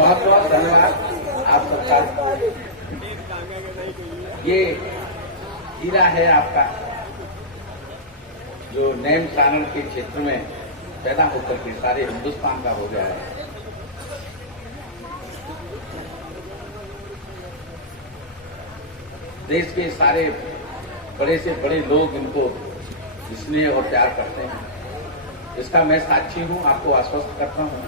बहुत बहुत धन्यवाद आप सबका। ये हीरा है आपका, जो नैम सारण के क्षेत्र में पैदा होकर के सारे हिंदुस्तान का हो गया है। देश के सारे बड़े से बड़े लोग इनको स्नेह और प्यार करते हैं। इसका मैं साक्षी हूं, आपको आश्वस्त करता हूं।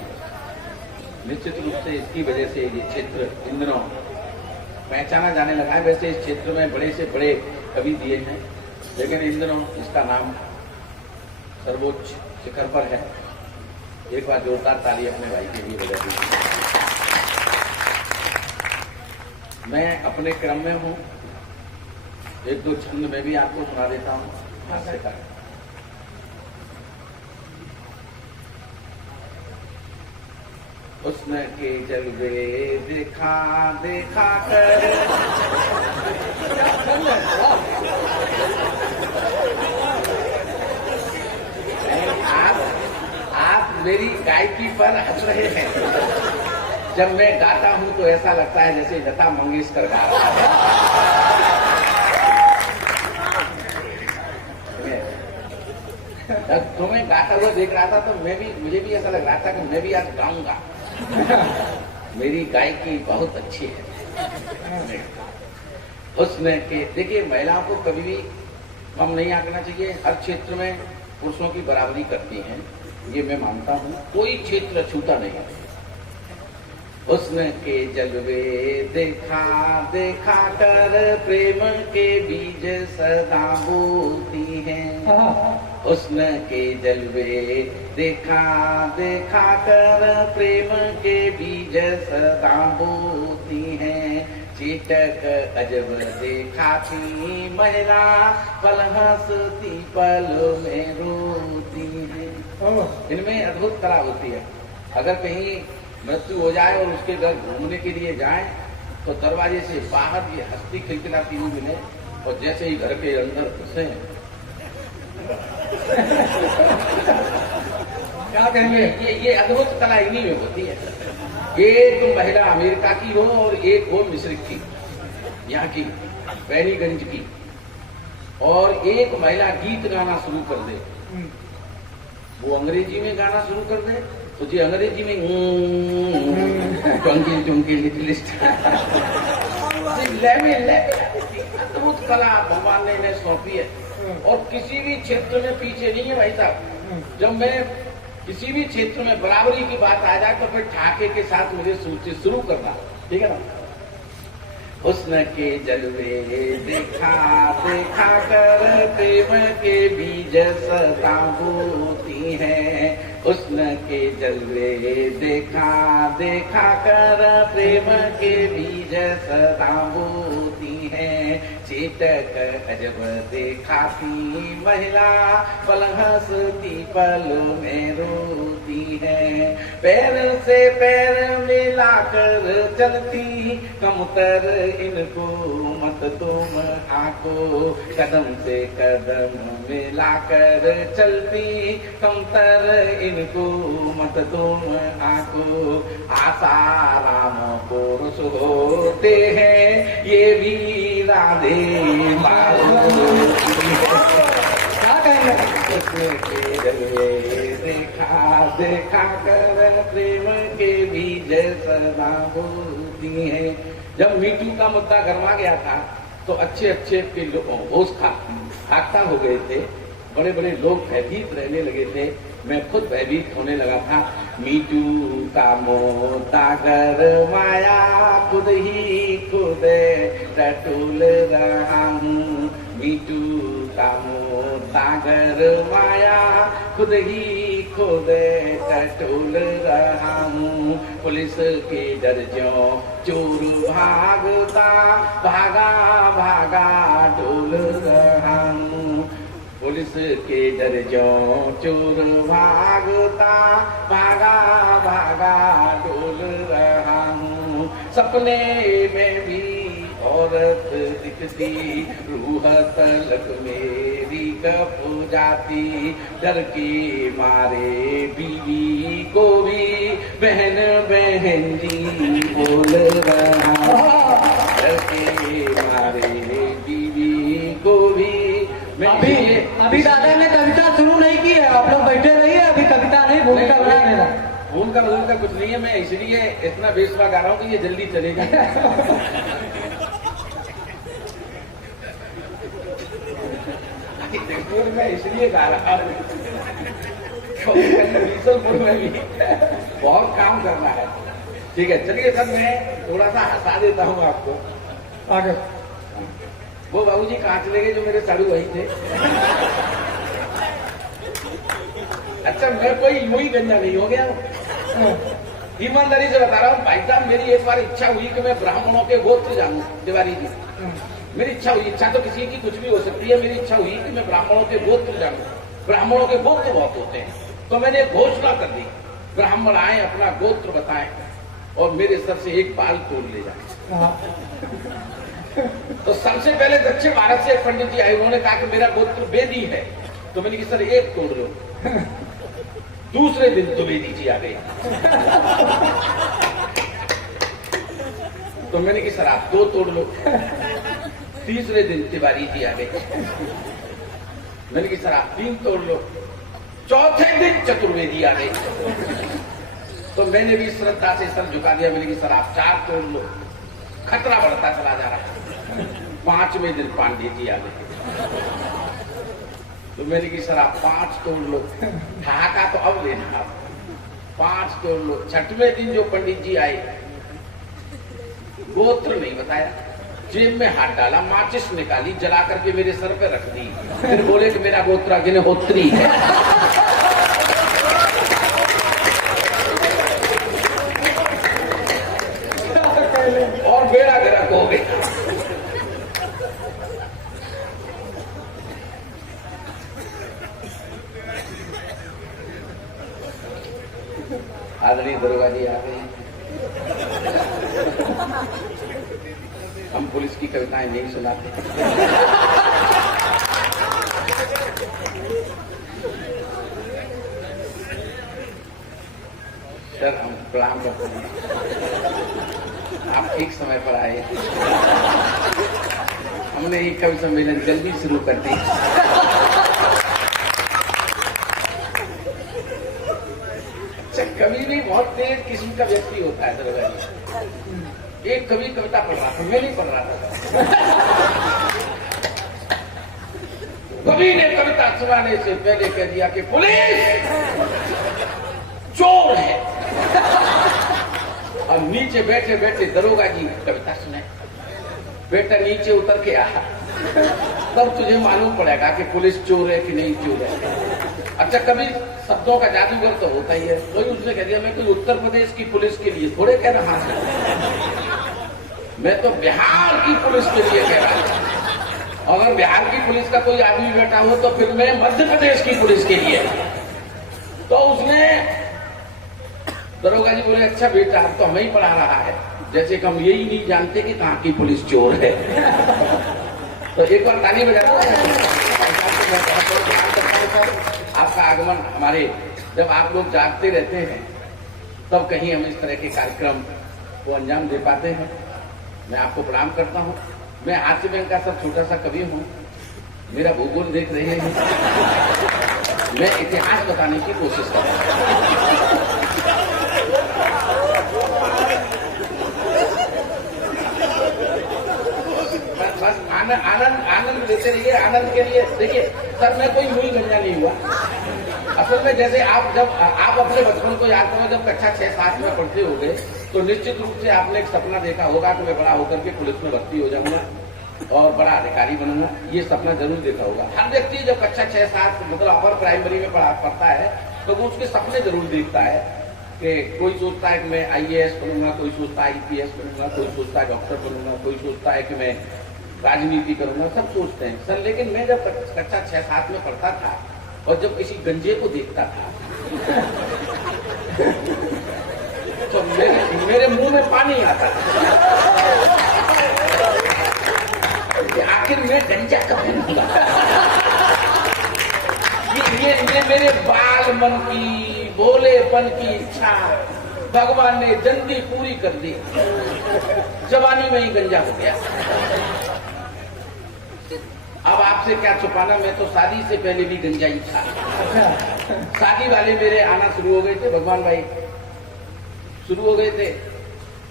निश्चित रूप से इसकी वजह से ये क्षेत्र इन दिनों पहचाना जाने लगा है। वैसे इस क्षेत्र में बड़े से बड़े कवि दिए हैं, लेकिन इन दिनों इसका नाम सर्वोच्च शिखर पर है। एक बार जोरदार ताली अपने भाई के लिए बजा दीजिए। मैं अपने क्रम में हूं, एक दो छंद में भी आपको सुना देता हूं। हास्य का हुस्न के जलवे देखा देखा कर आप मेरी गायकी पर हंस रहे हैं। जब मैं गाता हूं तो ऐसा लगता है जैसे लता मंगेशकर गा रहा है। तुम्हें गाता हुआ देख रहा था तो मुझे भी ऐसा लग रहा था कि मैं भी आज गाऊंगा। मेरी गायकी बहुत अच्छी है। हुस्न के देखिए, महिलाओं को कभी भी कम नहीं आंकना चाहिए। हर क्षेत्र में पुरुषों की बराबरी करती हैं, ये मैं मानता हूँ। कोई क्षेत्र छूटा नहीं है। हुस्न के जलवे देखा देखा कर प्रेम के बीज सदा बोती हैं। हुस्न के जलवे देखा देखा कर प्रेम के बीज सदा बोती हैं। चेटक अजब देखा थी महिला, पल हंसती पल में रोती है। इनमें अद्भुत कला होती है। अगर कहीं मृत्यु हो जाए और उसके घर घूमने के लिए जाए तो दरवाजे से बाहर ये हंसती खिलखिलाती हुई मिले, और जैसे ही घर के अंदर घुसे क्या कहेंगे, ये अद्भुत कला इन्हीं में होती है। एक महिला अमेरिका की हो और एक हो मिस्र की, यहाँ की बैनीगंज की, और एक महिला गीत गाना शुरू कर दे। वो अंग्रेजी में गाना शुरू कर दे तो जी अंग्रेजी में टंकी टंकी लिटिल स्टार अद्भुत कला भगवान ने इन्हें सौंपी है। और किसी भी क्षेत्र में पीछे नहीं है भाई साहब। जब मैं किसी भी क्षेत्र में बराबरी की बात आ जाए तो फिर ठाके के साथ मुझे सोचते शुरू करना, ठीक है ना। हुस्न के जलवे देखा देखा कर प्रेम के बीज सदा बोती हैं। हुस्न के जलवे देखा देखा कर प्रेम के बीज सदा बोती हैं। चेटक अजब देखा थी महिला, पल हंसती पल में रोती है। पैर से पैर मिलाकर चलती कमतर इनको मत तुम आको, कदम से कदम मिलाकर चलती कमतर इनको मत तुम आको। आसाराम पुरुष होते हैं ये भी राधे क्या कहेंगे। देखा देखा कर प्रेम के बीज सदा बोती है। जब मीटू का मुद्दा गरमा गया था तो अच्छे अच्छे के होश खाकता हो गए थे। बड़े बड़े लोग भयभीत रहने लगे थे। मैं खुद भयभीत होने लगा था। मीटू का मुद्दा गरमाया, खुद ही खुद टटोल रहा हूँ। मीटू का मुद्दा गरमाया, खुद ही खुद टटोल रहा हूँ। पुलिस के डर ज्यों चोर भागता, भागा भागा डोल रहा हूँ। पुलिस के डर ज्यों चोर भागता, भागा भागा डोल रहा हूँ। सपने में भी औरत दिखती, रूह तलक मेरी कप जाती। डर के मारे बीवी को भी बहन बहन जी बोल रहा करके मारे बीवी को भी। अभी दादा ने कविता शुरू नहीं की है, आप लोग बैठे रहिए, अभी कविता नहीं, भूमिका बना देना। भूल का कुछ नहीं है, मैं इसलिए इतना बेसवा गा रहा हूँ कि ये जल्दी चलेगा। मैं इसलिए गा रहा हूँ बीसलपुर में भी बहुत काम करना है। ठीक है, चलिए सर मैं थोड़ा सा हंसा देता हूँ आपको। आगे वो बाबूजी कहाँ चले गए जो मेरे साड़ू वही थे? अच्छा, मैं कोई यूं ही गंजा नहीं हो गया हूँ, ईमानदारी से बता रहा हूँ भाई साहब। मेरी एक बार इच्छा हुई कि मैं ब्राह्मणों के गोत्र जानूं। तिवारी जी, मेरी इच्छा हुई, इच्छा तो किसी की कुछ भी हो सकती है, मेरी इच्छा हुई कि मैं ब्राह्मणों के गोत्र जानूं। ब्राह्मणों के गोत्र बहुत होते हैं, तो मैंने घोषणा कर दी, ब्राह्मण आए अपना गोत्र बताएं और मेरे सर से एक बाल तोड़ ले जाए। तो सबसे पहले दक्षिण भारत से एक पंडित जी आए, उन्होंने कहा कि मेरा गोत्र बेदी है। तो मैंने कहा सर एक तोड़ लो। दूसरे दिन द्विवेदी जी आ गए। तो मैंने कहा सर आप 2 तोड़ लो। तीसरे दिन तिवारी जी आ गए। मैंने कहा सर आप 3 तोड़ लो। चौथे दिन चतुर्वेदी आ गए। तो मैंने भी श्रद्धा से सर झुका दिया। मैंने कहा सर आप 4 तोड़ लो। खतरा बढ़ता चला जा रहा। 5वें दिन पांडे जी आ गए। तो मैंने कहा सर आप 5 तोड़ लो। ठहाका तो अब लेना आप, 5 तोड़ लो। 6वें दिन जो पंडित जी आए, गोत्र नहीं बताया, जेब में हाथ डाला, माचिस निकाली, जला करके मेरे सर पे रख दी। फिर बोले कि मेरा गोत्र अग्निहोत्री है। और बेड़ा गर्क हो गया। आदरणीय दरोगा जी आ गए। हम पुलिस की कविताएं नहीं सुनाते। सर हम प्रणाम करते हैं, आप ठीक समय पर आए। हमने ये कवि सम्मेलन जल्दी शुरू कर दी। अच्छा, कवि भी बहुत तेज किस्म का व्यक्ति होता है दरोगा जी। एक कवि कविता पढ़ रहा था, मैं नहीं पढ़ रहा था। कवि ने कविता सुनाने से पहले कह दिया कि पुलिस चोर है। और नीचे बैठे बैठे दरोगा जी कविता सुनाए। बेटा नीचे उतर के आ, तब तुझे मालूम पड़ेगा कि पुलिस चोर है कि नहीं चोर है। अच्छा, कभी शब्दों का जादूगर तो होता ही है। कोई उसने कह दिया मैं कोई उत्तर प्रदेश की पुलिस के लिए थोड़े कह रहा हूं, मैं तो बिहार की पुलिस के लिए कह रहा हूं। अगर बिहार की पुलिस का कोई आदमी बैठा हो तो फिर मैं मध्य प्रदेश की पुलिस के लिए। तो उसने दरोगा जी बोले अच्छा बेटा अब तो हमें ही पढ़ा रहा है, जैसे कि हम यही नहीं जानते कि कहाँ की पुलिस चोर है। तो एक बार ताली बजा दो। आपका आगमन हमारे, जब आप लोग जागते रहते हैं तब कहीं हम इस तरह के कार्यक्रम को अंजाम दे पाते हैं। मैं आपको प्रणाम करता हूँ। मैं आर्य बैंक का सब छोटा सा कवि हूँ। मेरा भूगोल देख रहे हैं, मैं इतिहास बताने की कोशिश कर रहा हूँ। बस आनंद लेते रहिए। आनंद के लिए देखिए सर मैं कोई मुई गंजा नहीं हुआ। असल में जैसे आप जब आप अपने बचपन को याद करो, जब कक्षा 6-7 में पढ़ते हो गए तो निश्चित रूप से आपने एक सपना देखा होगा कि मैं बड़ा होकर के पुलिस में भर्ती हो जाऊंगा और बड़ा अधिकारी बनूंगा। ये सपना जरूर देखा होगा हर व्यक्ति। जब कक्षा 6-7 मतलब अपर प्राइमरी में पढ़ता है तो वो उसके सपने जरूर देखता है कि कोई सोचता है कि मैं IAS बनूंगा, कोई सोचता है IPS बनूंगा, कोई सोचता है डॉक्टर बनूंगा, कोई सोचता है कि मैं राजनीति करूंगा। सब सोचते हैं सर। लेकिन मैं जब कक्षा 6-7 में पढ़ता था और जब किसी गंजे को देखता था तो मेरे मुंह में पानी आता था कि आखिर मैं गंजा कब बनूंगा। ये मेरे बाल मन की भोलेपन की इच्छा भगवान ने जल्दी पूरी कर दी, जवानी में ही गंजा हो गया। अब आपसे क्या छुपाना, मैं तो शादी से पहले भी गंजा ही था। शादी वाले मेरे आना शुरू हो गए थे, भगवान भाई शुरू हो गए थे।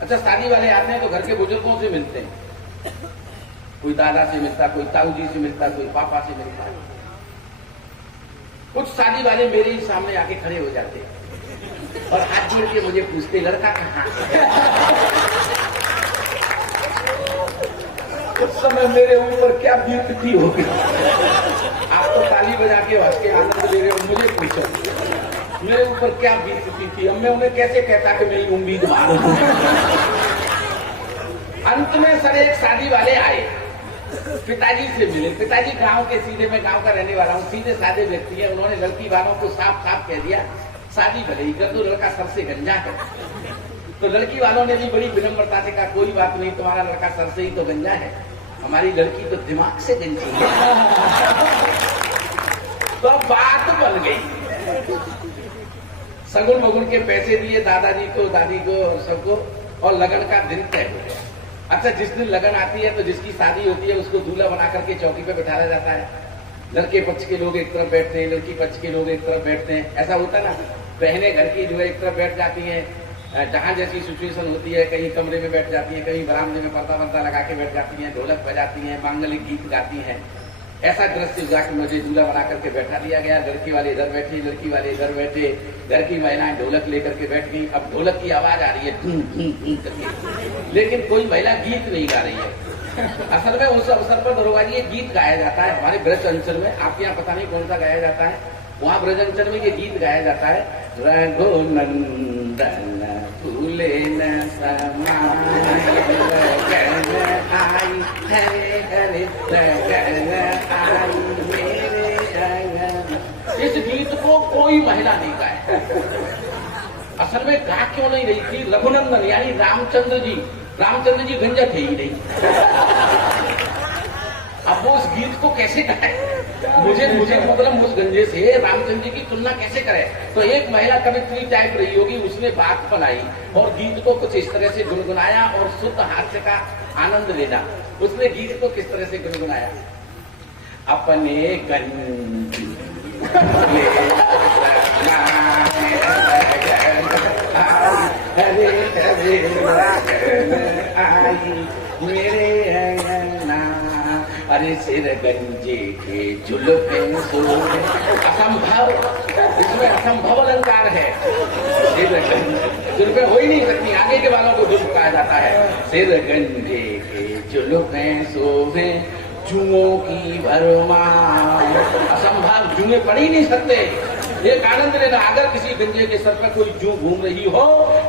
अच्छा, शादी वाले आते हैं तो घर के बुजुर्गों से मिलते हैं, कोई दादा से मिलता, कोई ताऊ जी से मिलता, कोई पापा से मिलता। कुछ शादी वाले मेरे ही सामने आके खड़े हो जाते और हाथ जोड़ के मुझे पूछते, लड़का कहाँ? उस समय मेरे ऊपर क्या बीतती होगी। आप तो ताली बजा के हंस के आनंद ले रहे हो, मुझे पूछो मेरे ऊपर क्या बीतती थी। अब मैं उन्हें कैसे कहता कि मेरी उम्मीद मारो। अंत में सर एक शादी वाले आए, पिताजी से मिले। पिताजी गांव के सीधे, मैं गांव का रहने वाला हूँ, सीधे साधे व्यक्ति है। उन्होंने लड़की वालों को साफ साफ कह दिया, शादी भले ही कर दो, लड़का सर से गंजा है। तो लड़की वालों ने भी बड़ी विनम्रता से कहा, कोई बात नहीं, तुम्हारा लड़का सर से ही तो गंजा है, हमारी लड़की तो दिमाग से गंजी है। तो अब बात बन गई। सगुन मगुन के पैसे दिए दादाजी को, दादी को और सबको, और लगन का दिन तय हो गया। अच्छा, जिस दिन लगन आती है तो जिसकी शादी होती है उसको दूल्हा बना करके चौकी पे बिठाया जाता है। लड़के पक्ष के लोग एक तरफ बैठते हैं, लड़की पक्ष के लोग एक तरफ बैठते हैं। ऐसा होता है ना, बहनें घर की जो है एक तरफ बैठ जाती हैं, जहां जैसी सिचुएशन होती है, कहीं कमरे में बैठ जाती है, कहीं बरामदे में पर्दा वर्दा लगा के बैठ जाती हैं, ढोलक बजाती हैं, मांगलिक गीत गाती हैं। ऐसा दृश्य हुआ कि मुझे दूल्हा बना करके बैठा दिया गया। लड़के वाले इधर बैठे, लड़की वाले इधर बैठे, घर की महिलाएं ढोलक लेकर के बैठ गई। अब ढोलक की आवाज आ रही है धूम धूम धूम करके, लेकिन कोई महिला गीत नहीं गा रही है। असल में उस अवसर पर दरोगा जी ये गीत गाया जाता है हमारे ब्रज अंचल में। आपके यहाँ पता नहीं कौन सा गाया जाता है, वहाँ ब्रज अंचल में ये गीत गाया जाता है, रघुनंदन फूले न समाए आई, हरे हरे आई मेरे अंगन। इस गीत को कोई महिला नहीं गाए। असल में गा क्यों नहीं रही थी? रघुनंदन यानी रामचंद्र जी गंजा थे ही नहीं। अब वो उस गीत को कैसे गाए? मुझे मतलब उस गंजे से रामचंद्र जी की तुलना कैसे करे? तो एक महिला कवित्री टाइप रही होगी, उसने बात बनाई और गीत को कुछ इस तरह से गुनगुनाया और शुद्ध हास्य का आनंद लेना। उसने गीत को किस तरह से गुनगुनाया? अपने गंज आई मेरे अरे सिर गंजे के जुल्फे सोने। असंभव, इसमें असंभव अलंकार है। सिर गंजे जुल्फे हो ही नहीं सकती, आगे के वालों को जुल्फ कहा जाता है। सिर गंजे के जुल्फे सोने जुओं की भरमार। असंभव, जुए पड़ ही नहीं सकते। एक आनंद लेना, अगर किसी गंजे के सर पर कोई जू घूम रही हो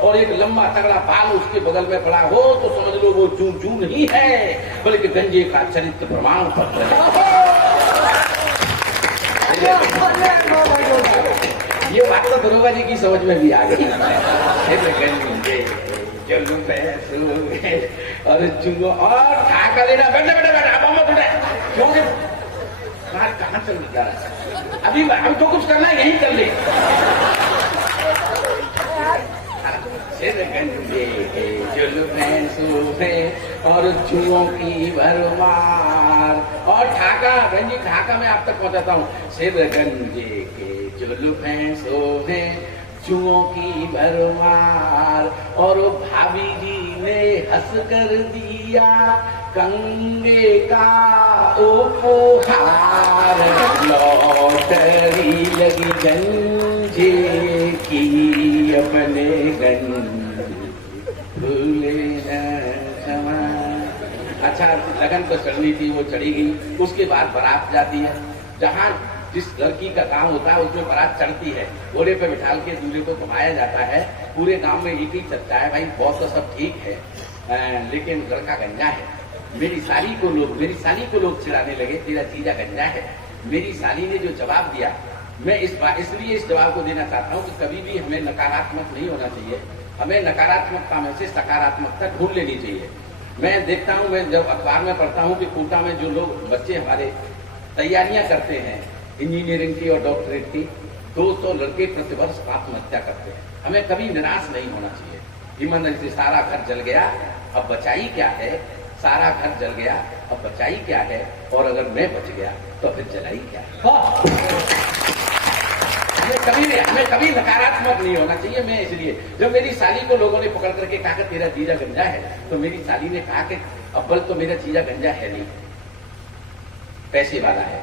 और एक लंबा तगड़ा बाल उसके बगल में पड़ा हो तो समझ लो वो जू नहीं है, बल्कि गंजे का चरित्र प्रमाण पत्र है। ये बात तो दरोगा जी की समझ में भी आ गई। गंजे चलो पैसे और जुओ और ठाका लेना, बैठा बैठा बैठा मत उठे, क्योंकि कहाँ चल जा रहा है? अभी हमको कुछ करना है, यही कर ले। सिर गंजे के जुल्फे सूफे और जुओं की भरमार। और ठाका, गंजी ठाका में आप तक पहुंचाता हूँ। सिर गंजे के जुल्फे सूफे जुओं की भरमार। और भाभी जी ने हंस कर दिया कंगे का उपहार। लॉटरी लगी गंजे की अपने गंजे भूले न समा। अच्छा, लगन तो चढ़नी थी, वो चढ़ी गई। उसके बाद बारात जाती है। जहाँ जिस लड़की का काम होता है उसमें बारात चढ़ती है, घोड़े पे बिठाल के दूल्हे को घुमाया जाता है। पूरे गांव में एक ही चर्चा है, भाई बहुत तो सब ठीक है लेकिन लड़का गंजा है। मेरी साली को लोग चिढ़ाने लगे, तेरा जीजा गंजा है। मेरी साली ने जो जवाब दिया, मैं इसलिए इस जवाब को देना चाहता हूँ कि कभी भी हमें नकारात्मक नहीं होना चाहिए। हमें नकारात्मकता में से सकारात्मकता ढूंढ लेनी चाहिए। मैं देखता हूँ, मैं जब अखबार में पढ़ता हूँ कि कोटा में जो लोग बच्चे हमारे तैयारियां करते हैं इंजीनियरिंग की और डॉक्टरेट की, 200 लड़के प्रतिवर्ष आत्महत्या करते हैं। हमें कभी निराश नहीं होना चाहिए। ईमानदारी से सारा घर जल गया, अब बचाई क्या है? सारा घर जल गया, अब बचाई क्या है? और अगर मैं बच गया तो फिर जलाई क्या है? हमें कभी नकारात्मक नहीं होना चाहिए। मैं इसलिए जब मेरी साली को लोगों ने पकड़ करके कहा कि तेरा जीजा गंजा है, तो मेरी साली ने कहा कि अव्वल तो मेरा जीजा गंजा है नहीं, पैसे वाला है।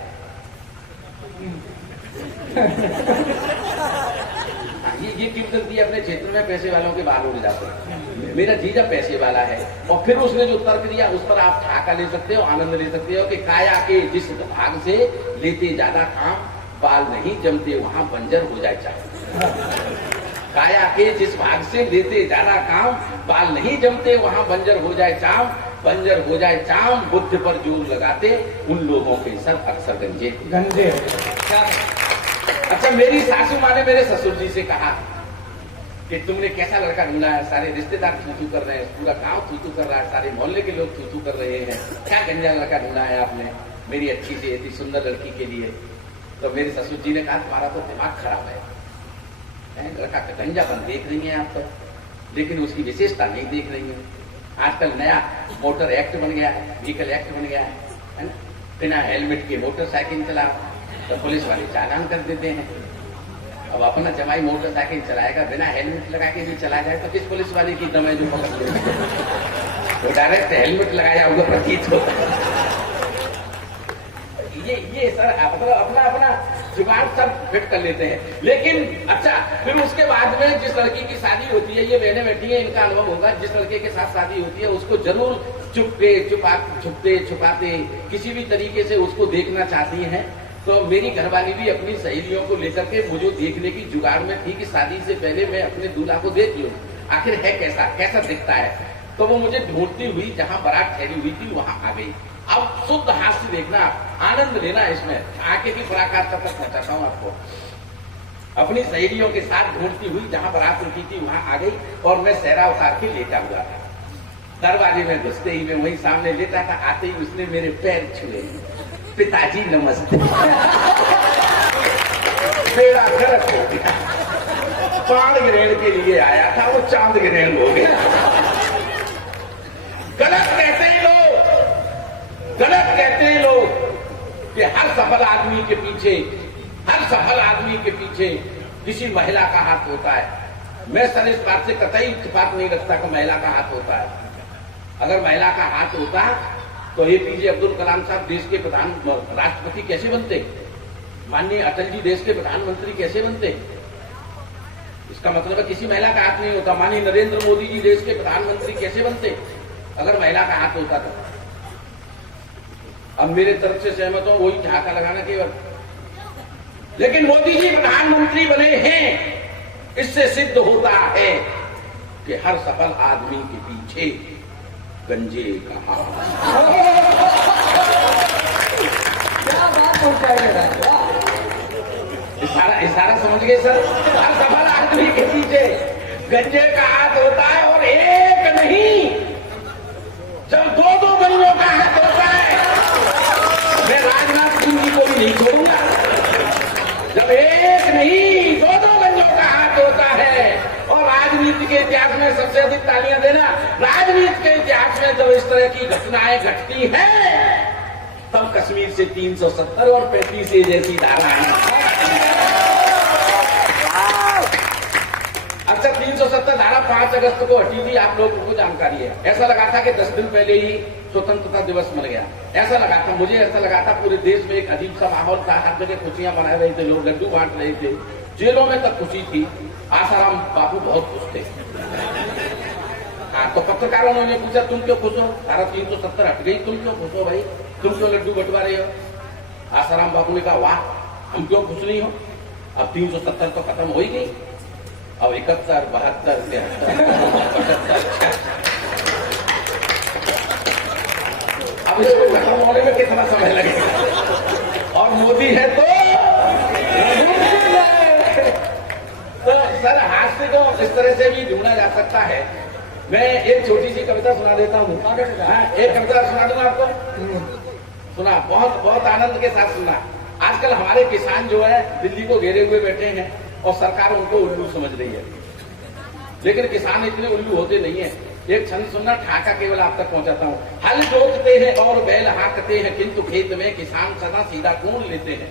ये कीमत दी अपने क्षेत्र में पैसे वालों के बाल उड़ जाते हैं। मेरा जीजा पैसे वाला है। और फिर उसने जो तर्क दिया उस पर आप ठाका ले सकते हो, आनंद ले सकते हो कि काया के जिस भाग से लेते ज्यादा काम, बाल नहीं जमते वहां बंजर हो जाए चाहे। काया के जिस भाग से लेते ज्यादा काम, बाल नहीं जमते वहां बंजर हो जाए चाम, बंजर हो जाए चाम, बुद्ध पर जोर लगाते उन लोगों के सर अक्सर गंजे गंजे। अच्छा, मेरी सासू माँ ने मेरे ससुर जी से कहा कि तुमने कैसा लड़का ढूंढा है, सारे रिश्तेदार थू कर रहे हैं, पूरा गांव थू कर रहा है, सारे मोहल्ले के लोग थू कर रहे हैं, क्या गंजा लड़का ढूंढा है आपने मेरी अच्छी से इतनी सुंदर लड़की के लिए? तो मेरे ससुर जी ने कहा तुम्हारा तो दिमाग खराब है, लड़का गंजापन देख रही है आप तो, लेकिन उसकी विशेषता नहीं देख रही है। आजकल नया मोटर एक्ट बन गया है, व्हीकल एक्ट बन गया है ना? बिना हेलमेट के मोटरसाइकिल चला तो पुलिस वाले चालान कर देते हैं। अब अपना जमाई मोटरसाइकिल चलाएगा, बिना हेलमेट लगा के भी चला जाए तो किस पुलिस वाले की दम है जो पकड़ ले? वो डायरेक्ट हेलमेट लगाया होगा प्रतीत होता है। ये सर अपना अपना जुगाड़ सब फिट कर लेते हैं। लेकिन अच्छा, फिर उसके बाद में जिस लड़की की शादी होती है, ये बहनें बैठी है, इनका अनुभव होगा, जिस लड़के के साथ शादी होती है उसको जरूर छुपते छुपाते किसी भी तरीके से उसको देखना चाहती हैं। तो मेरी घरवाली भी अपनी सहेलियों को लेकर के मुझे देखने की जुगाड़ में थी कि शादी से पहले मैं अपने दूल्हा को देख लूं, आखिर है कैसा दिखता है। तो वो मुझे ढूंढती हुई जहां बारात ठहरी हुई थी वहां आ गई। अब शुद्ध हास्य देखना, आनंद लेना इसमें, आके की पराकाष्ठा तक पहुंचाता हूं आपको। अपनी सहेलियों के साथ ढूंढती हुई जहां बारात रुकी थी वहां आ गई और मैं सहरा उतार के लेटा हुआ था। दरवाजे में घुसते ही मैं वहीं सामने लेटा था, आते ही उसने मेरे पैर छुए, पिताजी नमस्ते। मेरा गलत हो गया, चांद ग्रहण के लिए आया था वो चांद ग्रहण हो गया। गलत कहते हैं लोग कि हर सफल आदमी के पीछे किसी महिला का हाथ होता है। मैं सर इस बात से कतई इत्तेफाक नहीं रखता कि महिला का हाथ होता है। अगर महिला का हाथ होता तो एपीजे अब्दुल कलाम साहब देश के राष्ट्रपति कैसे बनते? माननीय अटल जी देश के प्रधानमंत्री कैसे बनते? इसका मतलब है किसी महिला का हाथ नहीं होता। माननीय नरेंद्र मोदी जी देश के प्रधानमंत्री कैसे बनते अगर महिला का हाथ होता तो? अब मेरे तरफ से सहमत हो, वही झाका लगाना केवल। लेकिन मोदी जी प्रधानमंत्री बने हैं, इससे सिद्ध होता है कि हर सफल आदमी के पीछे गंजे का हाथ। क्या बात पहुंचाइएगा, इशारा समझ गए सर? हर सफल आदमी के पीछे गंजे का हाथ होता है, और एक नहीं, जब दो गंजों का हाथ होता है, मैं राजनाथ सिंह जी को भी नहीं छोड़ूंगा। जब एक नहीं दो गंजों का हाथ होता है, और राजनीति के इतिहास में सबसे अधिक तालियां देना, राजनीति के इतिहास में जब इस तरह की घटनाएं घटती हैं, तब कश्मीर से 370 और 35 जैसी धाराएं। अच्छा, 370 धारा 5 अगस्त को हटी थी, आप लोगों को जानकारी है। ऐसा लगा था कि 10 दिन पहले ही स्वतंत्रता दिवस मिल गया। ऐसा लगा था, मुझे ऐसा लगा था पूरे देश में एक अजीब सा माहौल था, हर जगह खुशियां मना रहे थे, लोग लड्डू बांट रहे थे, जेलों में तक खुशी थी। आसाराम बापू बहुत खुश थे। हाँ, तो पत्रकारों ने पूछा तुम क्यों खुश हो? धारा 370 हट गई, तुम क्यों खुश हो भाई? तुम क्यों लड्डू बंटवा रहे हो? आसाराम बापू ने कहा वाह, हम क्यों खुश नहीं हो? अब 370 तो खत्म हो ही गई, अब 71, 72, 73, 75। अब इसको खत्म होने में कितना समय लगेगा? और मोदी है तो सर हास्य को इस तरह से भी ढूंढा जा सकता है। मैं एक छोटी सी कविता सुना देता हूँ। एक कविता सुना दूंगा आपको, सुना, बहुत बहुत आनंद के साथ सुना। आजकल हमारे किसान जो है दिल्ली को घेरे हुए बैठे हैं और सरकार उनको उल्लू समझ रही है। लेकिन किसान इतने उल्लू होते नहीं है। एक छंद सुनना, ठाका केवल आप तक पहुंचाता हूँ। हल जोतते हैं और बैल हाँकते हैं, किंतु खेत में किसान सदा सीधा कूण लेते हैं।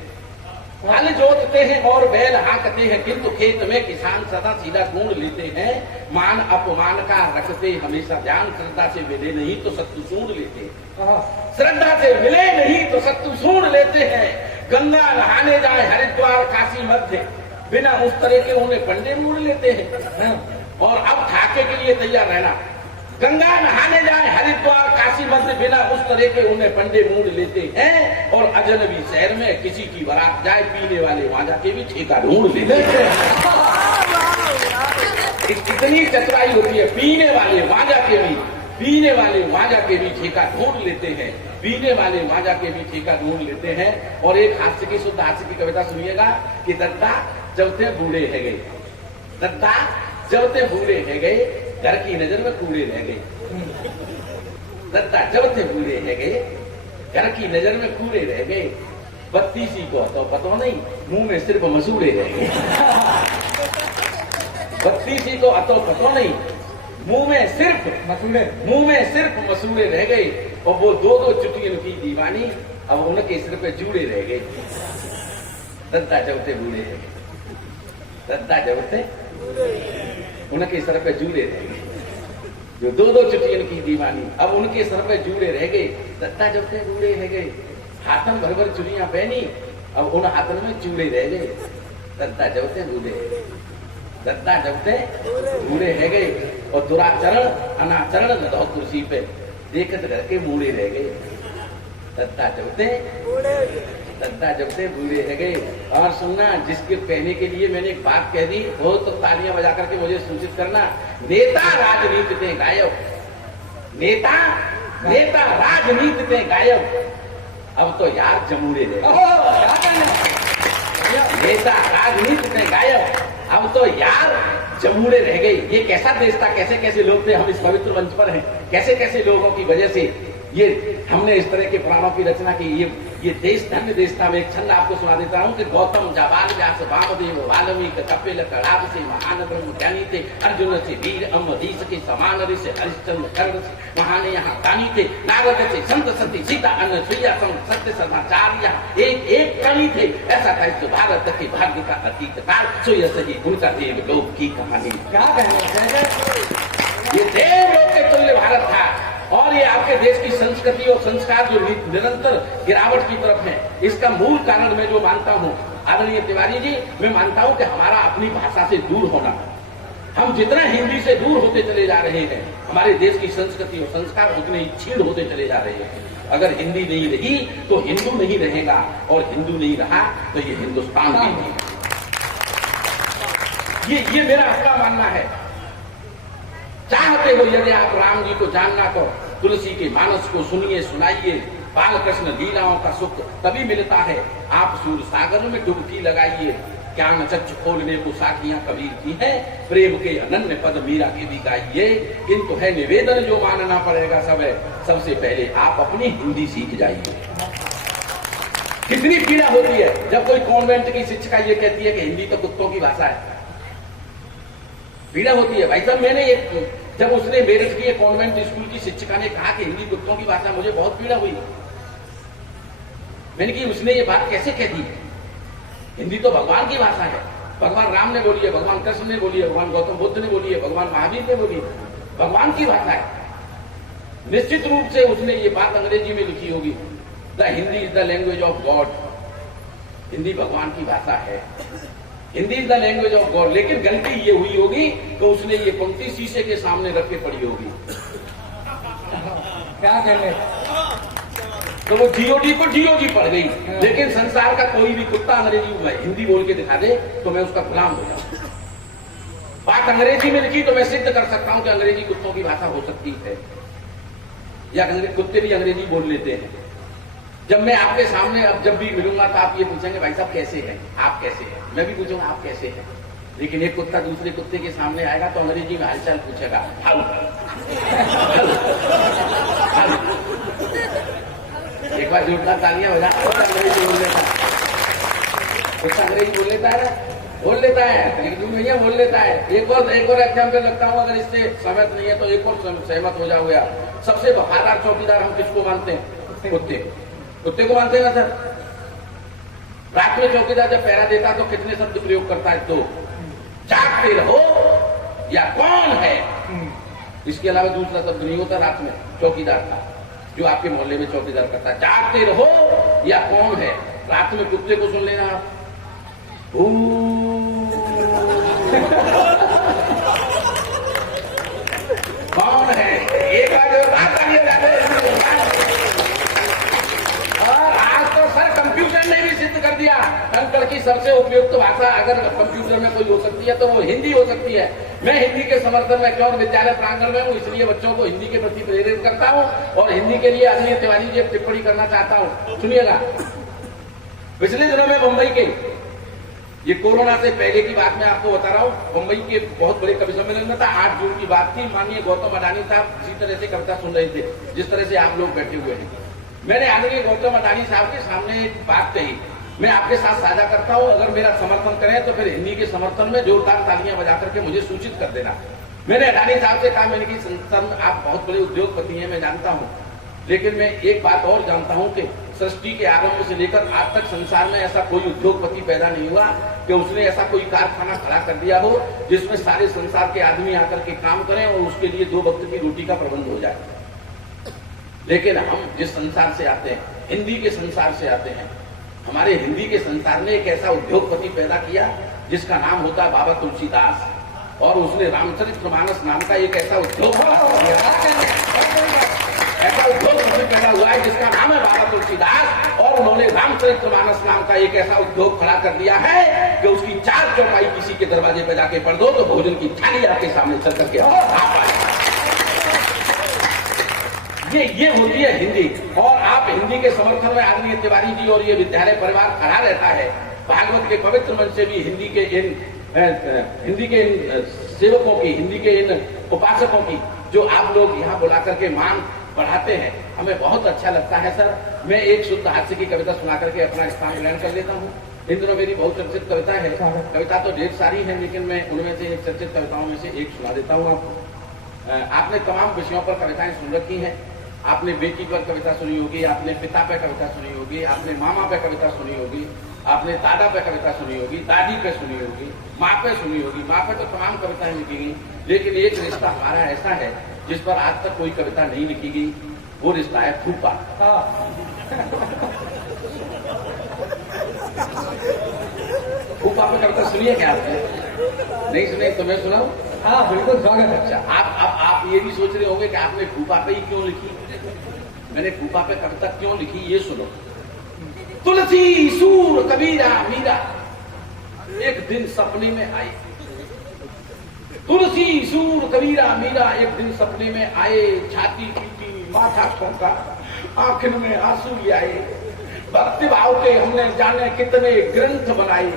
हल जोतते हैं और बैल हाँकते हैं, किंतु खेत में किसान सदा सीधा कूण लेते हैं। मान अपमान का रखते हमेशा ध्यान, श्रद्धा से मिले नहीं तो सत्तू सूंढ लेते हैं। श्रद्धा से मिले नहीं तो सत्तू सूंढ लेते हैं। गंगा नहाने जाए हरिद्वार काशी मध्य, बिना उस तरह के उन्हें पंडे मूड़ लेते हैं। और अब ठाके के लिए तैयार रहना। गंगा नहाने जाए हरिद्वार काशी मध्य, बिना उस तरह के उन्हें पंडे मूड़ लेते हैं। और अजनबी शहर में किसी की बारात जाए, पीने वाले वहां जाके भी ठेका ढूंढ लेते हैं। इतनी चतुराई होती है। पीने वाले वहां जाके भी ठेका ढूंढ लेते हैं। पीने वाले वहां जाके भी ठेका ढूंढ लेते हैं। और एक हास्य की, शुद्ध हास्य की कविता सुनिएगा कि दत्ता जब ते बूढ़े है गए, दत्ता जब ते बूढ़े है गए, घर की नजर में कूड़े रह गए। दत्ता जब ते बूढ़े है गए, घर की नजर में कूड़े रह गए। बत्तीसी को तो पता नहीं, मुंह में सिर्फ मसूड़े रह गए। बत्तीसी को अतो पता नहीं, मुंह में सिर्फ मसूड़े रह गए। और वो दो चुटियन की दीवानी अब उनके सिर पे जूड़े रह गए। दत्ता जब ते बूढ़े है गए, दत्ता जब ते उनके सर पे जूड़े रह गए। जो दो चुटियन की दीवानी अब उनके सर पे जूड़े रह गए। दत्ता जब ते बूढ़े रह गए, हाथन भर भर चुड़ियां पहनी, अब उन हाथन में चूड़े रह गए। दत्ता जब ते बूढ़े, दत्ता जब ते बूढ़े रह गए। और दुराचरण अनाचरण गधो कुर्सी पे, देखत घर के बूढ़े रह गए। दत्ता जब ते बूढ़े रह गए। और सुनना, जिसके कहने के लिए मैंने एक बात कह दी हो तो तालियां बजा करके मुझे सूचित करना। नेता राजनीति में गायब, नेता राजनीति में गायब, अब तो यार जमूरे रह गए। नेता राजनीति में गायब, अब तो यार जमूरे रह गए। ये कैसा देश था, कैसे कैसे लोग थे। हम इस पवित्र मंच पर हैं, कैसे कैसे लोगों की वजह से ये हमने इस तरह के प्राणों की रचना की। ये देश धन्य देश था। मैं एक छंद आपको सुना देता हूँ कि गौतम जाबाल व्यास वामदेव वाल्मीकि कपिल कणाद से महान ब्रह्म ज्ञानी थे। अर्जुन से वीर अम्बरीश के समान ऋषि हरिश्चंद्र कर्ण से महान यहाँ दानी थे। नारद से संत सती सीता अनसुईया सत्य सदाचार्य एक एक कवि थे। ऐसा था इस भारत के भाग्य का अतीत काल, सो यह सही उनका देवलोक की कहानी। क्या कहना, ये देवलोक के तुल्य भारत था। और ये आपके देश की संस्कृति और संस्कार जो निरंतर गिरावट की तरफ है, इसका मूल कारण मैं जो मानता हूँ आदरणीय तिवारी जी, मैं मानता हूँ कि हमारा अपनी भाषा से दूर होना। हम जितना हिंदी से दूर होते चले जा रहे हैं, हमारे देश की संस्कृति और संस्कार उतने ही क्षीण होते चले जा रहे हैं। अगर हिंदी नहीं रही तो हिंदू नहीं रहेगा, और हिंदू नहीं रहा तो ये हिंदुस्तान भी नहीं। ये मेरा अपना मानना है। चाहते हो यदि आप राम जी को जानना तो तुलसी के मानस को सुनिए सुनाइए। बाल कृष्ण लीलाओं का सुख तभी मिलता है, आप सूर सागर में डुबकी लगाइए। ज्ञान चक्षु खोलने को साखियां कबीर की है, प्रेम के अनन्य पद मीरा के भी गाइए। किंतु है निवेदन जो मानना पड़ेगा सब है, सबसे पहले आप अपनी हिंदी सीख जाइए। कितनी पीड़ा होती है जब कोई कॉन्वेंट की शिक्षिका ये कहती है कि हिंदी तो कुत्तों की भाषा है। पीड़ा होती है भाई साहब। मैंने जब उसने मेरठ की कॉन्वेंट स्कूल की शिक्षिका ने कहा कि हिंदी कुत्तों की भाषा, मुझे बहुत पीड़ा हुई। मैंने कि उसने ये बात कैसे कह दी? हिंदी तो भगवान की भाषा है। भगवान राम ने बोली है, भगवान कृष्ण ने बोली है, भगवान गौतम बुद्ध ने बोली है, भगवान महावीर ने बोली है, भगवान की भाषा है। निश्चित रूप से उसने ये बात अंग्रेजी में लिखी होगी, the Hindi is the language of God. Hindi भगवान की भाषा है, Hindi is the language of God. लेकिन गलती ये हुई होगी कि उसने ये पंक्ति शीशे के सामने रख के पढ़ी होगी। क्या कहने, तो वो जीओडी को जीओडी पढ़ गई। लेकिन संसार का कोई भी कुत्ता अंग्रेजी हिंदी बोल के दिखा दे तो मैं उसका गुलाम हो जाऊं। बात अंग्रेजी में लिखी तो मैं सिद्ध कर सकता हूं कि अंग्रेजी कुत्तों की भाषा हो सकती है, या कुत्ते भी अंग्रेजी बोल लेते हैं। जब मैं आपके सामने अब जब भी मिलूंगा तो आप ये पूछेंगे भाई साहब कैसे हैं, आप कैसे हैं, मैं भी पूछूंगा आप कैसे हैं। लेकिन एक कुत्ता दूसरे कुत्ते के सामने आएगा तो अंग्रेजी में हालचाल पूछेगा, हाउ। एक बार जोरदार तालियां बजा। अंग्रेजी बोल लेता, कुत्ता अंग्रेजी बोल लेता है। बोल लेता है, एक दो भैया बोल लेता है। एक और एग्जाम्पल लगता हूँ, अगर इससे सहमत नहीं है तो एक और सहमत हो जाओगे। सबसे वफादार चौकीदार हम किसको मानते हैं? कुत्ते को मानते हैं ना सर। रात में चौकीदार जब पहरा देता तो कितने शब्द प्रयोग करता है? तो जागते रहो या कौन है, इसके अलावा दूसरा शब्द नहीं होता रात में चौकीदार का, जो आपके मोहल्ले में चौकीदार करता है। जागते रहो या कौन है, रात में कुत्ते को सुन लेना आप। कौन है? एक बात और आज तो सर कंप्यूटर ने भी सिद्ध कर दिया, कंकड़ की सबसे उपयुक्त भाषा अगर कंप्यूटर में कोई हो सकती है तो वो हिंदी हो सकती है। मैं हिंदी के समर्थन में क्यों विद्यालय प्रांगण में हूँ, इसलिए बच्चों को हिंदी के प्रति प्रेरित करता हूँ और हिंदी के लिए अनिल तिवारी जी टिप्पणी करना चाहता हूँ। सुनिएगा, पिछले दिनों में मुंबई के, ये कोरोना से पहले की बात मैं आपको बता रहा हूँ, मुंबई के बहुत बड़े कवि सम्मेलन में था। 8 जून की बात थी। माननीय गौतम अडानी साहब इसी तरह से कविता सुन रहे थे जिस तरह से आप लोग बैठे हुए हैं। मैंने आदरणीय गौतम अडानी साहब के सामने एक बात कही, मैं आपके साथ साझा करता हूँ। अगर मेरा समर्थन करें तो फिर हिंदी के समर्थन में जोरदार तालियां बजा करके मुझे सूचित कर देना। मैंने अडानी साहब से कहा, मैंने कि संस्थान आप बहुत बड़े उद्योगपति हैं, मैं जानता हूँ, लेकिन मैं एक बात और जानता हूँ कि सृष्टि के आरंभ से लेकर आज तक संसार में ऐसा कोई उद्योगपति पैदा नहीं हुआ कि उसने ऐसा कोई कारखाना खड़ा कर दिया हो जिसमें सारे संसार के आदमी आकर के काम करें और उसके लिए 2 वक्त की रोटी का प्रबंध हो जाए। लेकिन हम जिस संसार से आते हैं, हिंदी के संसार से आते हैं, हमारे हिंदी के संसार ने एक ऐसा उद्योगपति पैदा किया जिसका नाम होता है बाबा तुलसीदास, और उसने रामचरितमानस नाम का एक ऐसा उद्योग पैदा हुआ है जिसका नाम है बाबा तुलसीदास, और उन्होंने रामचरितमानस नाम का एक ऐसा उद्योग खड़ा कर दिया है कि उसकी 4 चौपाई किसी के दरवाजे पे जाके पढ़ दो तो भोजन की थाली आपके सामने चल करके आप आए। ये होती है हिंदी। और आप हिंदी के समर्थन में आदरणीय तिवारी जी और ये विद्यालय परिवार खड़ा रहता है। भागवत के पवित्र मन से भी हिंदी के इन सेवकों की, हिंदी के इन उपासकों की जो आप लोग यहाँ बुला करके मान बढ़ाते हैं, हमें बहुत अच्छा लगता है सर। मैं एक शुद्ध हास्य की कविता सुना करके अपना स्थान ग्रहण कर लेता हूँ। इन दिनों मेरी बहुत चर्चित कविता है, कविता तो ढेर सारी है, लेकिन मैं उनमें से एक चर्चित कविताओं में से एक सुना देता हूँ आपको। आपने तमाम विषयों पर कविताएं सुन रखी हैं। आपने बेटी पर कविता सुनी होगी, आपने पिता पे कविता सुनी होगी, आपने मामा पे कविता सुनी होगी, आपने दादा पे कविता सुनी होगी, दादी पे सुनी होगी, माँ पे सुनी होगी। माँ पे तो तमाम कविताएं लिखी गई, लेकिन एक रिश्ता हमारा ऐसा है जिस पर आज तक कोई कविता नहीं लिखी गई, वो रिश्ता है फूफा। फूफा पे कविता सुनिए क्या आपने? नहीं सुने तो मैं सुनाऊं? हाँ बिल्कुल स्वागत है। अच्छा, आप ये भी सोच रहे होंगे कि आपने फूफा पे ही क्यों लिखी। मैंने फूफा पे कविता क्यों लिखी ये सुनो। तुलसी सूर कबीरा मीरा एक दिन सपने में आई, तुलसी सूर कबीरा मीरा एक दिन सपने में आए, छाती पीटी माथा ठोका आंखिन में आंसू ले आए, भक्ति भाव के हमने जाने कितने ग्रंथ बनाए,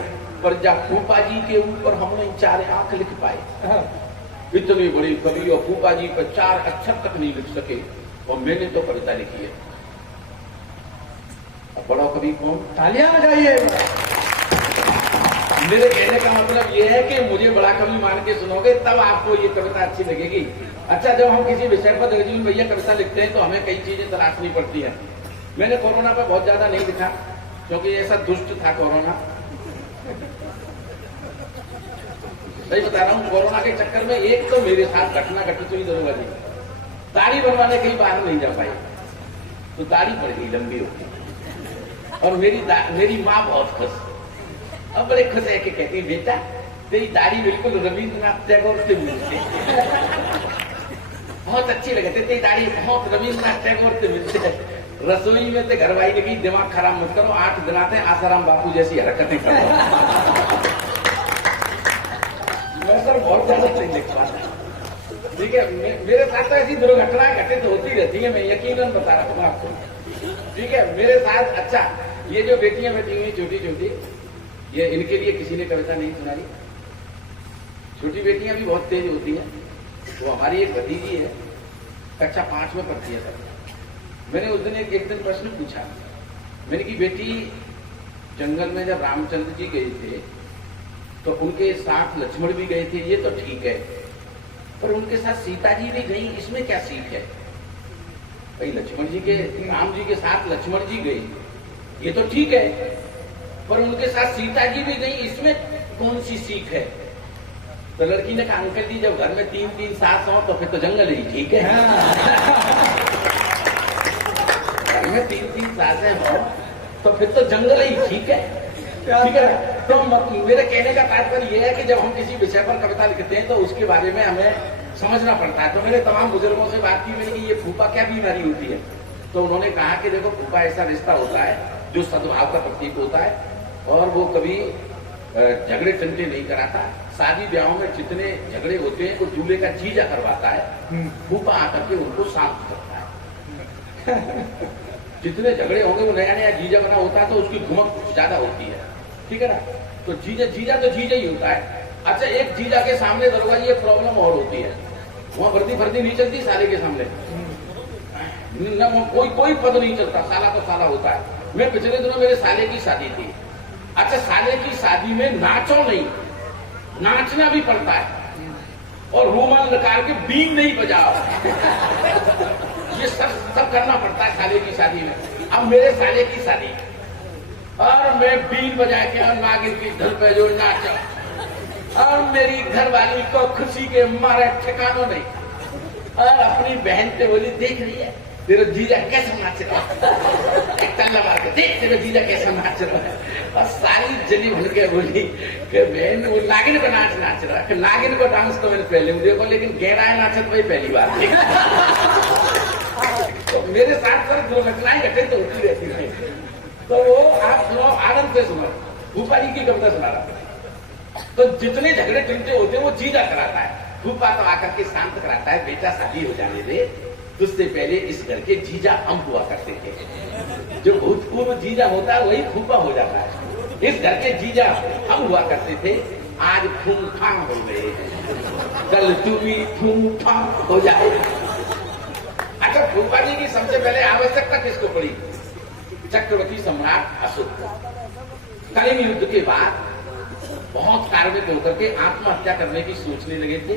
पर जब फूफा जी के ऊपर हमने 4 आंख लिख पाए। इतने बड़े कवि और फूफा जी पर 4 अक्षर तक नहीं लिख सके, और मैंने तो कविता लिखी है। अब बड़ा कवि कौन? तालियां बजाइए। मेरे कहने का मतलब ये है कि मुझे बड़ा कवि मान के सुनोगे तब आपको ये कविता अच्छी लगेगी। अच्छा, जब हम किसी विषय पर दर्जील भैया कविता लिखते हैं तो हमें कई चीजें तलाशनी पड़ती है। मैंने कोरोना पर बहुत ज्यादा नहीं लिखा क्योंकि ऐसा दुष्ट था कोरोना। सही बता रहा हूँ, कोरोना के चक्कर में एक तो मेरे साथ घटना घटित हुई दोनों वाली, दाढ़ी बनवाने के लिए बाहर नहीं जा पाई तो दाढ़ी पड़ गई लंबी होगी, और मेरी माँ बहुत खुश, अब बड़े खुश है कि कहती है बेटा तेरी दाढ़ी बिल्कुल रविंद्रनाथ टैगोर से मिलती है, बहुत अच्छी लगे तेरी दाढ़ी बहुत रविंद्रनाथ टैगोर से मिलती है। रसोई में तो घरवाई लगी दिमाग खराब मत करो, 8 दिन आते हैं आसाराम बापू जैसी हरकतें करो। मैं सर बहुत ज्यादा नहीं लिख पाता, ठीक है। मेरे साथ तो ऐसी दुर्घटनाएं घटित होती रहती है, मैं यकीनन बता रहा हूँ आपको, ठीक है। मेरे साथ अच्छा ये जो बेटियां बैठी हुई छोटी छोटी, ये इनके लिए किसी ने कविता नहीं सुनाई। छोटी बेटियां भी बहुत तेज होती हैं। वो हमारी एक भतीजी है, कक्षा 5 में पढ़ती है सर। मैंने उस दिन एक दिन प्रश्न पूछा, मैंने कि बेटी जंगल में जब रामचंद्र जी गए थे तो उनके साथ लक्ष्मण भी गए थे, ये तो ठीक है, पर उनके साथ सीता जी भी गई, इसमें क्या सीख है? भाई लक्ष्मण जी के, राम जी के साथ लक्ष्मण जी गए, ये तो ठीक है, पर उनके साथ सीता जी भी गई, इसमें कौन सी सीख है? तो लड़की ने कहा अंकल जी जब घर में 3-3 सास हो तो फिर तो जंगल ही ठीक है। घर में 3-3 सासें हो तो फिर तो जंगल ही ठीक है, ठीक है। तो मेरे कहने का तात्पर्य यह है कि जब हम किसी विषय पर कविता लिखते हैं तो उसके बारे में हमें समझना पड़ता है। तो मैंने तमाम बुजुर्गों से बात की, मैंने कि ये फूफा क्या बीमारी होती है? तो उन्होंने कहा कि देखो फूफा ऐसा रिश्ता होता है जो सद्भाव का प्रतीक होता है और वो कभी झगड़े टंटे नहीं कराता। शादी ब्याहों में जितने झगड़े होते हैं वो दूल्हे का जीजा करवाता है, फूफा आकर के उनको शांत करता है। जितने झगड़े होंगे वो नया नया जीजा बना होता है तो उसकी घुमक ज्यादा होती है, ठीक है ना। तो जीजा तो जीजा ही होता है। अच्छा एक जीजा के सामने दरोगा ये प्रॉब्लम और होती है, वहां वर्दी नहीं चलती साले के सामने, न कोई पद नहीं चलता, साला तो साला होता है। मैं पिछले दिनों मेरे साले की शादी थी। अच्छा साले की शादी में नाचो नहीं, नाचना भी पड़ता है और रूमाल निकाल के बीन नहीं बजाओ, ये सब करना पड़ता है साले की शादी में। अब मेरे साले की शादी और मैं बीन बजा के और नागिन की धल पे जो नाचा और मेरी घरवाली को खुशी के मारे ठिकानों नहीं, और अपनी बहन से बोली देख रही है तेरा जीजा कैसा नाच रहा है, एक तल्ला मार के देख तेरा जीजा कैसा नाच रहा है। और सारी जली भर के बोली कि बहन वो नागिन का नाच रहा है। नागिन को डांस तो मैंने पहले देखो, लेकिन गहराया नाचत वही पहली बार देखा। तो मेरे साथ सर जो घटनाएं घटे तो होती रहती है। तो वो आप सुनो, आनंद से सुनो, फूफा जी की कविता सुना रहा। तो जितने झगड़े चिंते होते हैं वो जीजा कराता है, फूफा तो आकर के शांत कराता है, बेटा शादी हो जाने दे, उससे पहले इस घर के जीजा हम हुआ करते थे। जो भूतपूर्व जीजा होता है वही फूफा हो जाता है। इस घर के जीजा हम हुआ करते थे, आज फूफा हो गए, कल तू भी फूफा हो जाए। अच्छा फूफा जी की सबसे पहले आवश्यकता किसको पड़ी? चक्रवर्ती सम्राट अशोक को। कलिंग युद्ध के बाद बहुत कार्मिक होकर के आत्महत्या करने की सोचने लगे थे,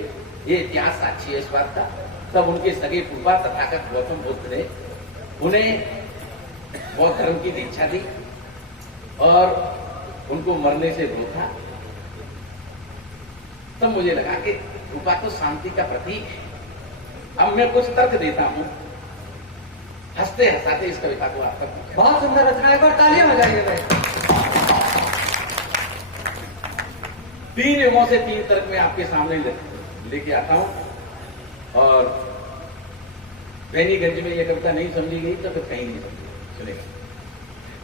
ये इतिहास साक्षी है इस बात का। तब उनके सगे फूफा तथागत गौतम बुद्ध ने उन्हें बौद्ध धर्म की दीक्षा दी और उनको मरने से रोका। तब मुझे लगा कि फूफा तो शांति का प्रतीक है। अब मैं कुछ तर्क देता हूं, हंसते हंसाते इस कविता को आप तक। बहुत सुंदर रचना है, पर तालियां बजाइए भाई। 3 युगों से 3 तर्क में आपके सामने लेके आता हूं। और बैनीगंज में यह कविता नहीं समझी गई तो फिर कहीं नहीं समझी। सुनेगा,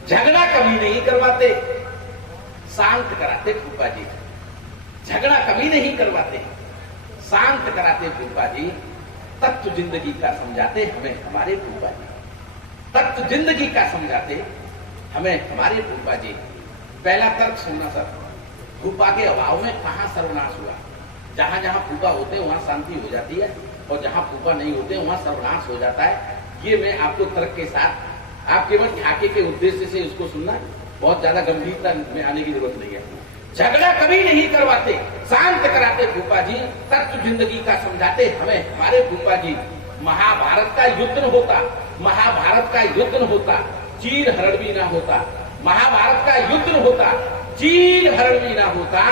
झगड़ा कभी नहीं करवाते, शांत कराते फूफा जी। झगड़ा कभी नहीं करवाते, शांत कराते फूफा जी। तत्व जिंदगी का समझाते हमें हमारे फूफा जी। तत्व जिंदगी का समझाते हमें हमारे फूफा जी। पहला तर्क सुनना सर, फूफा के अभाव में कहां सर्वनाश हुआ? जहां जहां फूफा होते हैं वहां शांति हो जाती है और जहां फूफा नहीं होते वहां सर्वनाश हो जाता है। ये मैं आपको तर्क के साथ, आप केवल ठाके के उद्देश्य से इसको सुनना, बहुत ज्यादा गंभीरता में आने की जरूरत नहीं है। झगड़ा कभी नहीं करवाते, शांत कराते फूफा जी। तत्व जिंदगी का समझाते हमें हमारे फूफा जी। महाभारत का युद्ध न होता, महाभारत का युद्ध न होता, चीर हरण भी ना होता। महाभारत का युद्ध न होता, चीर हरण भी ना होता,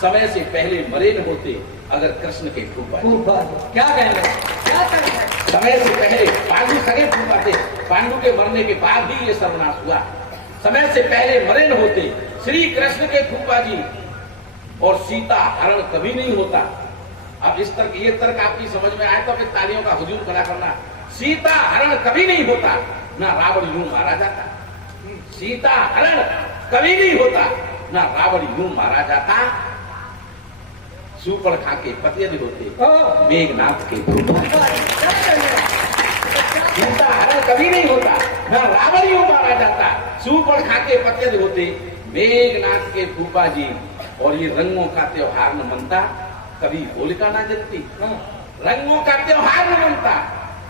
समय से पहले मरे न होते अगर कृष्ण के फूफा। क्या कहेंगे, क्या कहेंगे? समय से पहले पांडु सगे फूफा थे, पांडु के मरने के बाद ही ये सर्वनाश हुआ। समय से पहले मरे न होते श्री कृष्ण के फूफा जी। और सीता हरण कभी नहीं होता। अब इस तर्क, ये तर्क आपकी समझ में आए तो फिर तालियों का हुजूम खड़ा करना। सीता हरण कभी नहीं होता, ना रावण यूं मारा जाता। सीता हरण कभी नहीं होता, ना रावण यूं मारा जाता। सुपड़ खा के पतियद होते मेघनाथ के फूफा। सीता हरण कभी नहीं होता, ना रावण यूं मारा जाता। सुपड़ खा के पतियद होते मेघनाथ के फूफा जी। और ये रंगों का त्योहार न मनता, कभी होलिका ना जलती। रंगों का त्योहार न मनता,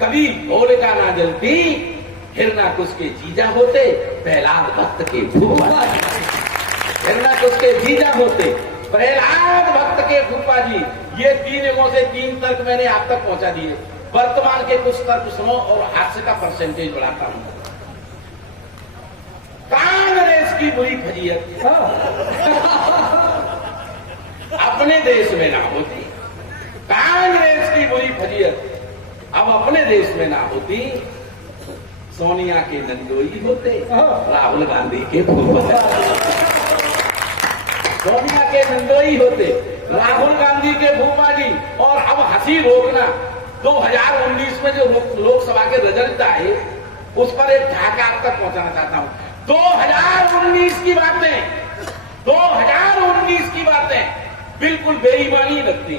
कभी होलिका ना जलती। हिरणाकुश के जीजा होते प्रहलाद भक्त के फूफा। हिरणाकुश के जीजा होते प्रहलाद भक्त के फूफा जी, ये 3 एमओ से 3 तर्क मैंने आप तक पहुंचा दिए। वर्तमान के कुछ तर्क सुनो और हास्य का परसेंटेज बढ़ाता हूं। कांग्रेस की बुरी फजीयत अपने देश में ना होती, कांग्रेस की बुरी फजीयत अब अपने देश में ना होती, सोनिया के नंदोई होते, राहुल गांधी के फूफा, सोनिया के नंदोई होते, राहुल गांधी के फूफा जी। और अब हंसी रोकना, 2019 में जो लोकसभा के रिजल्ट आए उस पर एक ढाका आप तक पहुंचाना चाहता हूं। 2019 की बातें, 2019 की बातें बिल्कुल बेईमानी लगती,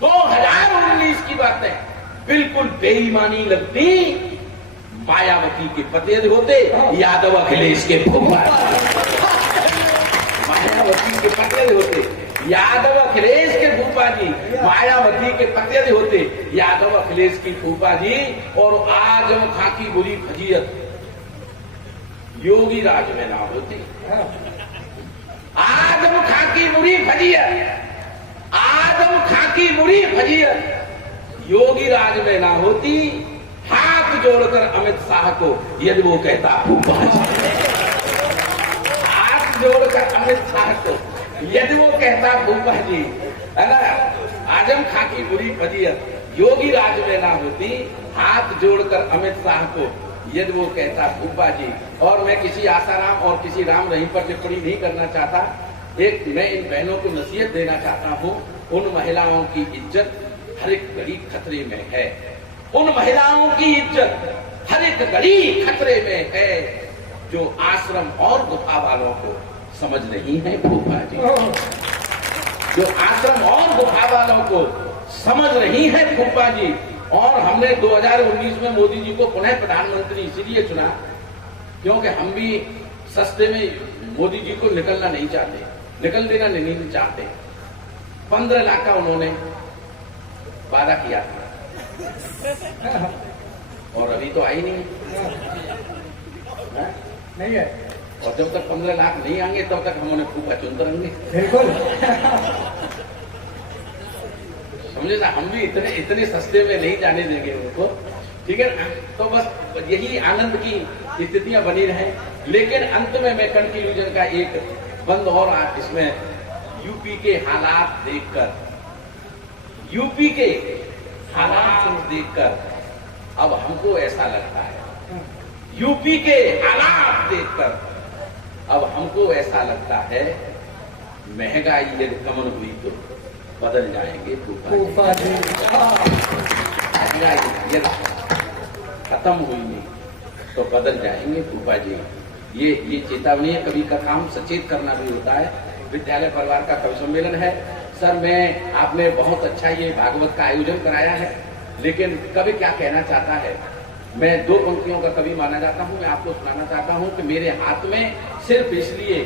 2019 की बातें बिल्कुल बेईमानी लगती। मायावती के पतेद होते, यादव अखिलेश के फूफा, मायावती के पतेद होते, यादव अखिलेश के फूफा जी, मायावती के पतेद होते, यादव अखिलेश की फूफा जी। और आजम खां की बुरी फजीयत योगी राज में ना होती, आजम खां की बुरी फजीयत, आजम खां की बुरी फजीयत योगी राज में ना होती। हाथ जोड़कर अमित शाह को यदि वो कहता फूफा जी, हाथ जोड़कर अमित शाह को यदि वो कहता फूफा जी, है ना। आजम खां की बुरी फजीयत योगी राज में ना होती, हाथ जोड़कर अमित शाह को यदि वो कहता फूफा जी। और मैं किसी आसाराम और किसी राम रहीम पर टिप्पणी नहीं करना चाहता। एक मैं इन बहनों को नसीहत देना चाहता हूँ, उन महिलाओं की इज्जत हर एक घड़ी खतरे में है, उन महिलाओं की इज्जत हर एक घड़ी खतरे में है जो आश्रम और गुफा वालों को समझ नहीं है फूफा जी, जो आश्रम और गुफा वालों को समझ नहीं है फूफा जी। और हमने 2019 में मोदी जी को पुनः प्रधानमंत्री इसीलिए चुना क्योंकि हम भी सस्ते में मोदी जी को निकलना नहीं चाहते, निकल देना नहीं चाहते। 15 लाख का उन्होंने वादा किया था और अभी तो आई नहीं है। और जब तक 15 लाख नहीं आएंगे तब तक हम उन्हें फूफा चुनते रहेंगे। बिल्कुल समझे ना, हम भी इतने सस्ते में नहीं जाने देंगे उनको, ठीक है ना। तो बस यही आनंद की स्थितियां बनी रहे। लेकिन अंत में मैं कंक्लूजन का एक बंद और इसमें यूपी के हालात देखकर, यूपी के हालात देखकर अब हमको ऐसा लगता है, यूपी के हालात देखकर अब हमको ऐसा लगता है महंगाई यदि कम हुई तो बदल जाएंगे फूफा जी, महंगाई यदि खत्म हुई नहीं तो बदल जाएंगे फूफा जी। ये चेतावनी है। कभी का काम सचेत करना भी होता है। विद्यालय परिवार का कवि सम्मेलन है। सर मैं आपने बहुत अच्छा ये भागवत का आयोजन कराया है, लेकिन कवि क्या कहना चाहता है, मैं 2 पंक्तियों का कवि माना जाता हूँ। मैं आपको सुनाना चाहता हूँ कि मेरे हाथ में सिर्फ इसलिए,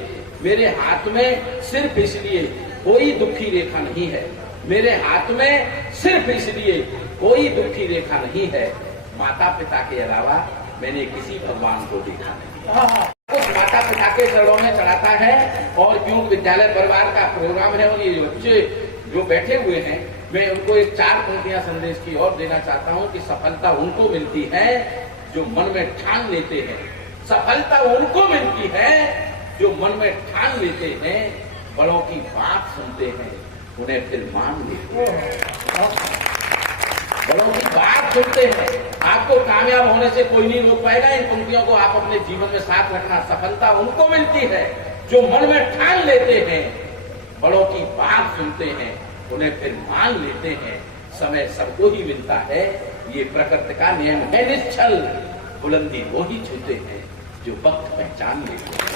मेरे हाथ में सिर्फ इसलिए कोई दुखी रेखा नहीं है, मेरे हाथ में सिर्फ इसलिए कोई दुखी रेखा नहीं है, माता पिता के अलावा मैंने किसी भगवान को देखा नहीं। कुछ माता पिता के चरणों में चढ़ाता है। और क्यों विद्यालय परिवार का प्रोग्राम है और ये बच्चे जो बैठे हुए हैं, मैं उनको एक 4 पंक्तियां संदेश की और देना चाहता हूं कि सफलता उनको मिलती है जो मन में ठान लेते हैं, सफलता उनको मिलती है जो मन में ठान लेते हैं, बड़ों की बात सुनते हैं, उन्हें फिर मान लेते हैं, बड़ों की बात सुनते हैं। आपको कामयाब होने से कोई नहीं रोक पाएगा। इन पंक्तियों को आप अपने जीवन में साथ रखना। सफलता उनको मिलती है जो मन में ठान लेते हैं, बड़ों की बात सुनते हैं, उन्हें फिर मान लेते हैं। समय सबको ही मिलता है, ये प्रकृति का नियम है निश्चल। बुलंदी वो ही छूते हैं जो वक्त पहचान लेते हैं,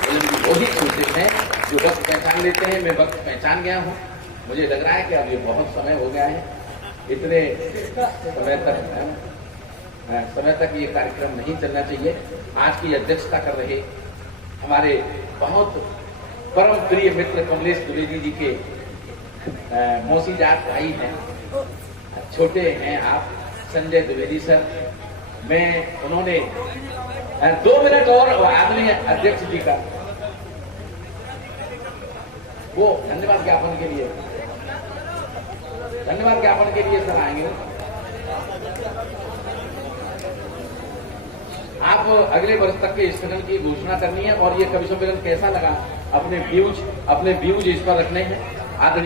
बुलंदी वो ही छूते हैं जो वक्त पहचान लेते हैं। मैं वक्त पहचान गया हूँ। मुझे लग रहा है कि अब ये बहुत समय हो गया है, इतने समय तक ये कार्यक्रम नहीं चलना चाहिए। आज की अध्यक्षता कर रहे हमारे बहुत परम प्रिय मित्र कमलेश द्विवेदी जी के मौसी जात भाई हैं, छोटे हैं आप, संजय द्विवेदी सर। मैं उन्होंने 2 मिनट और आदरणीय अध्यक्ष जी का वो धन्यवाद ज्ञापन के लिए सर आएंगे। आप अगले वर्ष तक के स्थगन की घोषणा करनी है और ये कवि सम्मेलन कैसा लगा अपने व्यूज इस पर रखने हैं। आदरणीय